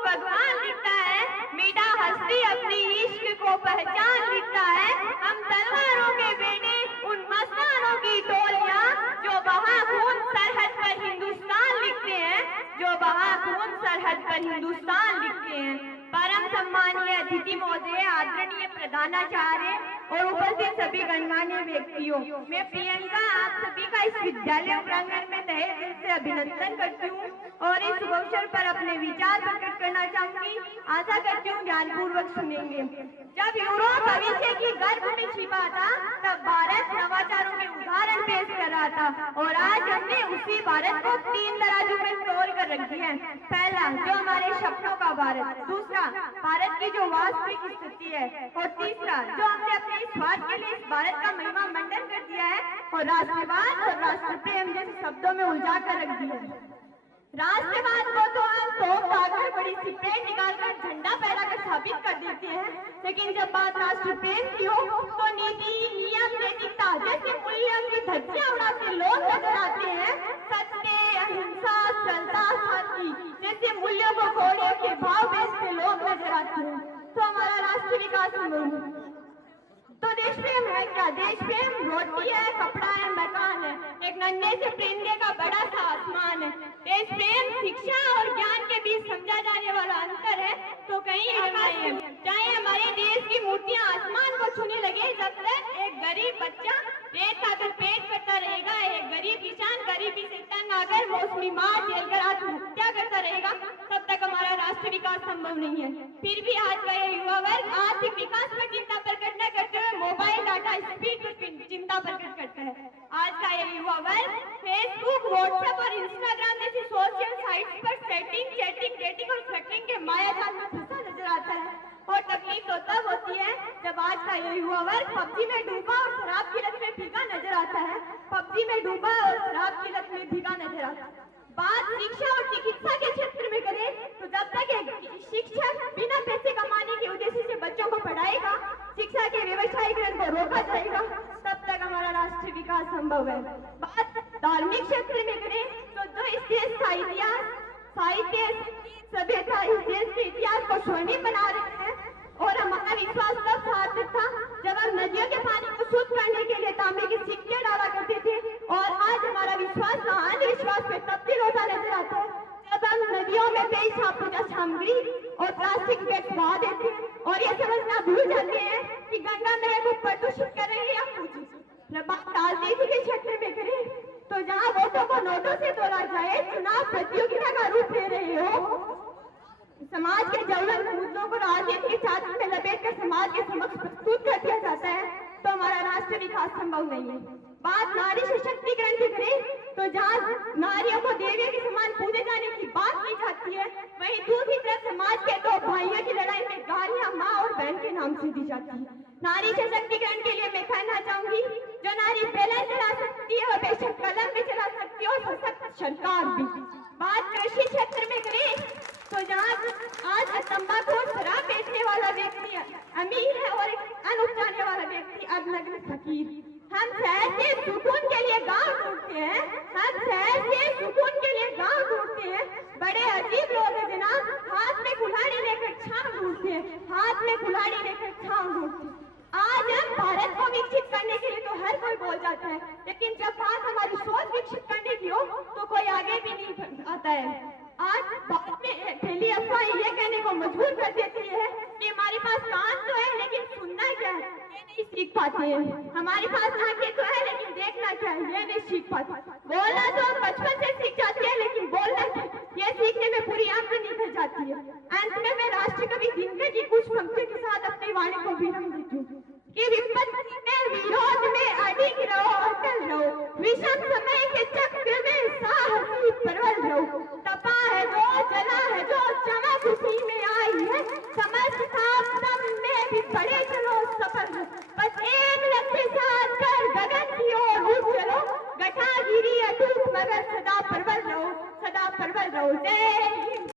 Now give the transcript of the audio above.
भगवान लिखता है, मीठा हस्ती अपनी इश्क को पहचान लिखता है। हम तलवारों के बेटे उन मस्तानों की टोलियां जो बहा खून सरहद पर हिंदुस्तान लिखते हैं, जो बहा खून सरहद पर हिंदुस्तान लिखते हैं। परम सम्मानीय अतिथि महोदय, आदरणीय प्रधानाचार्य और उपस्थित सभी गणमान्य व्यक्तियों, मैं प्रियंका आप सभी का इस विद्यालय प्रांगण में तहे दिल से अभिनंदन करती हूँ और इस शुभ अवसर पर अपने विचार प्रकट करना चाहूंगी। आशा करती हूँ ध्यानपूर्वक सुनेंगे। जब यूरोप भविष्य की गर्भ में छिपा था, तब भारत नवाचारों के उदाहरण पेश कर रहा था और आज हमने उसी भारत को 3 तराजू में तोल कर रख दिया है। पहला, जो हमारे सपनों का भारत, दूसरा भारत की जो वास्तविक स्थिति है, और तीसरा जो हमने अपने स्वार्थ के लिए इस भारत का महिमा मंडन कर दिया है और राष्ट्रवाद और राष्ट्र प्रेम जैसे शब्दों में उलझा कर रख दिया है। राष्ट्रवाद को तो हम तोप लाकर बड़ी सी पेड़ निकालकर झंडा फहराकर साबित कर देते हैं, लेकिन जब बात राष्ट्र प्रेम की हो तो नीति, नियम, नैतिकता जैसे मूल्यों की धज्जियां उड़ाते लोग नजर आते हैं। सत्य, अहिंसा, श्रद्धा, शांति जैसे मूल्यों को घोड़े के भाव बेचते लोग नजर आते हैं। तो हमारा राष्ट्र विकास तो देश प्रेम है क्या? देश प्रेम रोटी है, कपड़ा है, मकान है, एक नन्हे से परिंदे का बड़ा सा आसमान है। देश प्रेम शिक्षा और ज्ञान के बीच समझा जाने वाला अंतर है तो कहीं आकाश है। चाहे हमारे देश की मूर्तियां आसमान को छूने लगे, जब तक एक गरीब बच्चा रेत खाकर पेट करता रहेगा, एक गरीब किसान गरीबी से तंग आकर मौसमी मार झेलकर आत्महत्या करता रहेगा, तब तक हमारा राष्ट्र विकास संभव नहीं है। फिर भी आज का ये युवा वर्ग आर्थिक विकास पर चिंता प्रकट न करते हुए मोबाइल डाटा स्पीड पर चिंता प्रकट करता है। आज का ये युवा वर्ग फेसबुक, व्हाट्सएप और इंस्टाग्राम जैसी सोशल साइट्स पर सेटिंग, चैटिंग, डेटिंग और फ्लर्टिंग के मायाजाल में फंसा नजर आता है। और तकलीफ तो तब होती है जब आज का ये युवा वर्ग पबजी में डूबा और शराब की लत में भीगा नजर आता है। पबजी में डूबा और शराब की लत में भीगा नजर आता है। बात शिक्षा और चिकित्सा के क्षेत्र में करें तो जब तक एक शिक्षक बिना पैसे कमाने के उद्देश्य से बच्चों को पढ़ाएगा, शिक्षा के व्यवसायीकरण को रोका जाएगा, तब तक हमारा राष्ट्रीय विकास संभव है। बात धार्मिक क्षेत्र में करें तो जो इस देश का इतिहास, साहित्य, सभ्यता इस देश के इतिहास को स्वर्णिम बना रहे हैं और हमारा विश्वास तब सार्थक था जब हम नदियों के पानी को शुद्ध करने के लिए तांबे के सिक्के डाला करते थे, और आज हमारा विश्वास अंधविश्वास में तब्दील होता नजर आता है जब हम नदियों में बेहिसाब पूजा सामग्री और प्लास्टिक बैग बहा देते हैं और ये समझना भूल जाते हैं कि गंगा नहर को प्रदूषित कर रही है या पूजित। बात राजनीति के क्षेत्र में करें तो जहाँ वोटों को नोटों से तोड़ा जाए, चुनाव प्रतियोगिता का रूप ले रहे हो, समाज के ज्वलंत मुद्दों को राजनीति की छाती में लपेटकर समाज के समक्ष प्रस्तुत कर दिया जाता है, तो हमारा राष्ट्र विकास संभव नहीं है। बात नारी सशक्तिकरण की करें तो जहाँ नारियों को देवियों के समान पूजे जाने की बात की जाती है, वहीं दूसरी तरफ समाज के दो भाइयों की लड़ाई में गालियां माँ और बहन के नाम से दी जाती है। नारी सशक्तिकरण के लिए मैं कहना चाहूंगी, जो नारी बेलन चला सकती है वो बेशक कलम भी चला सकती है और सशक्त सरकार भी। बात कृषि क्षेत्र में करें तो जहाँ आज तंबाकू और शराब बेचने वाला व्यक्ति अमीर है और अन्न उपजाने वाला व्यक्ति अनग्न फकीर। हम शहर से सुकून के लिए गांव ढूंढते हैं, हम शहर से सुकून के लिए गांव ढूंढते हैं। बड़े अजीब लोग हैं जनाब, हाथ में कुल्हाड़ी लेकर छांव ढूंढते हैं, हाथ में कुल्हाड़ी लेकर छांव ढूंढते हैं। आज हम भारत को विकसित करने के लिए तो हर कोई बोल जाता है, लेकिन जब बात हमारी सोच विकसित करने की हो तो कोई आगे भी नहीं आता है। आज बात में फैली अफवाह ये कहने को मजबूर कर देती है कि हमारे पास कान तो है लेकिन सुनना क्या है ये नहीं सीख पाते हैं, हमारे पास आंखें तो है लेकिन देखना क्या है ये नहीं सीख पाते। बोलना तो हम बचपन से सीख जाते हैं लेकिन बोलना ये सीखने में पूरी आंखें निकल जाती है। अंत में मैं राष्ट्र कवि दिनकर की कुछ पंक्तियों के साथ अपनी वाणी को विराम देती हूँ कि विपत्ति में विरोध में अडिग रहो, अटल रहो, विषम समय के चक्र में साहसी प्रबल रहो, तपा है जो, जला है जो, चमक उसी में आई है, समझता सब में भी बड़े चलो सफल रहो, बस एक लक्ष्य साथ कर गगन की ओर उठ चलो, गठा गिरी अटूट मगर सदा प्रबल रहो, सदा प्रबल रहो। जय